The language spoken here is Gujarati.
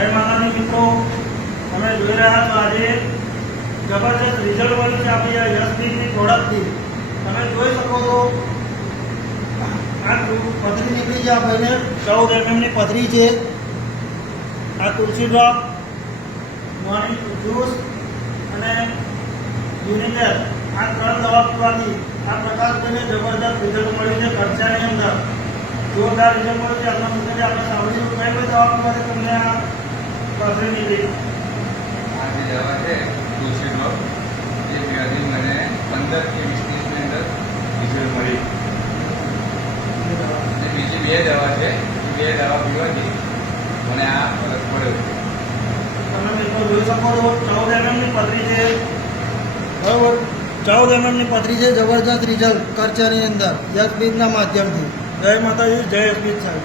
જય માતાજી મિત્રો, તમે જોઈ રહ્યા છો આજે જબરજસ્ત રિઝલ્ટ મળ્યું છે આપણી આ યશદીપની પ્રોડક્ટથી. તમે જોઈ શકો છો આ પથરી નીકળી છે. આ ભાઈને 14 mm ની પથરી છે. આ તુલસી ડ્રોપ, મોર્નિંગ જ્યુસ અને વિનેગર, આ 3 દવા પીવાથી આ પ્રકાશભાઈને જબરદસ્ત રિઝલ્ટ મળ્યું છે. ખર્ચાની અંદર જોરદાર રિઝલ્ટ મળ્યું છે. આપણા મુખ્યત્વે આપણે સાંભળ્યું કઈ કઈ દવા પીવાથી તમને આ પથરી નીકળી? આ જે દવા છે તુલસી ડ્રોપ, એ પીવાથી મને 15 કે 20 દિવસની અંદર રિઝલ્ટ મળ્યું. અને બીજી 2 દવા છે, એ 2 દવા પીવાથી મને આ ફરક પડ્યો. તમે મિત્રો જોઈ શકો છો 14 mm ની પથરી છે, બરાબર? 14 mm ની પથરી છે. જબરદસ્ત રિઝલ્ટ ખર્ચાની અંદર યશબીજના માધ્યમથી. જય માતાજી, જય યશબીજ સાહેબ.